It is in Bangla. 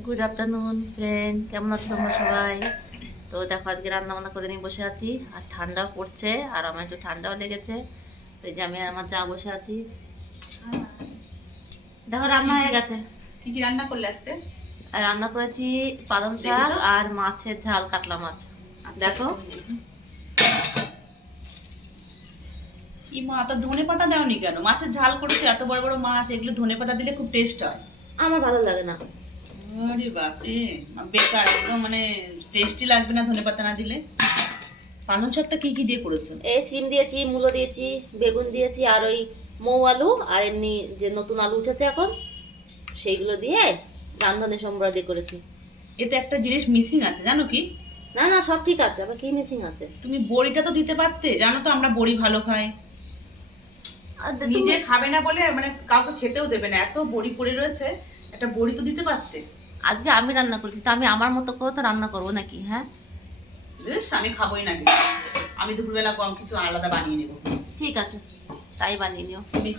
গুড আফটারনুন ফ্রেন্ড, কেমন আছো তোমরা সবাই? তো দেখো আজকে রান্না বান্না করে নিয়ে বসে আছি, আর ঠান্ডাও পড়ছে, আর আমার একটু ঠান্ডাও লেগেছে। তো এই যে আমি আর আমার চা বসে আছি। দেখো রান্না হয়ে গেছে। কি কি রান্না করলে আজকে? আর রান্না করেছি পালং দেখি শাক তো। আর মাছের ঝাল, কাতলা মাছ। আচ্ছা, দেখো কি মা, তো ধনে পাতা দাওনি কেন? মাছের ঝাল করেছো, এত বড় বড় মাছ, এগুলো ধনে পাতা দিলে খুব টেস্ট হয়। আমার ভালো লাগে না। আরে বাপরে, বেকার একদম, মানে টেস্টি লাগবে না ধনে পাতা না দিলে। পালং শাকটা কি কি দিয়ে করেছো? এই সিম দিয়েছি, মূলো দিয়েছি, বেগুন দিয়েছি, আর ওই মৌ আলু, আর এমনি যে নতুন আলু উঠেছে এখন সেইগুলো দিয়ে রান্ধনে সম্বর দিয়ে করেছি। এতে একটা জিনিস মিসিং আছে, জানো কি? না না, সব ঠিক আছে, আবার কি মিসিং আছে? তুমি বড়িটা তো দিতে পারতে, জানো তো আমরা বড়ি ভালো খাই। আর নিজে খাবে না বলে মানে কাউকে খেতেও দেবে না, এত বড়ি পড়ে রয়েছে, একটা বড়ি তো দিতে পারতে। আজকে আমি রান্না করেছি, তো আমি আমার মতো করে তো রান্না করবো নাকি? হ্যাঁ, বেশ, আমি খাবোই না কিছু। আমি দুপুরবেলা কম কিছু আলাদা বানিয়ে নেবো। ঠিক আছে, তাই বানিয়ে নিও। তুমি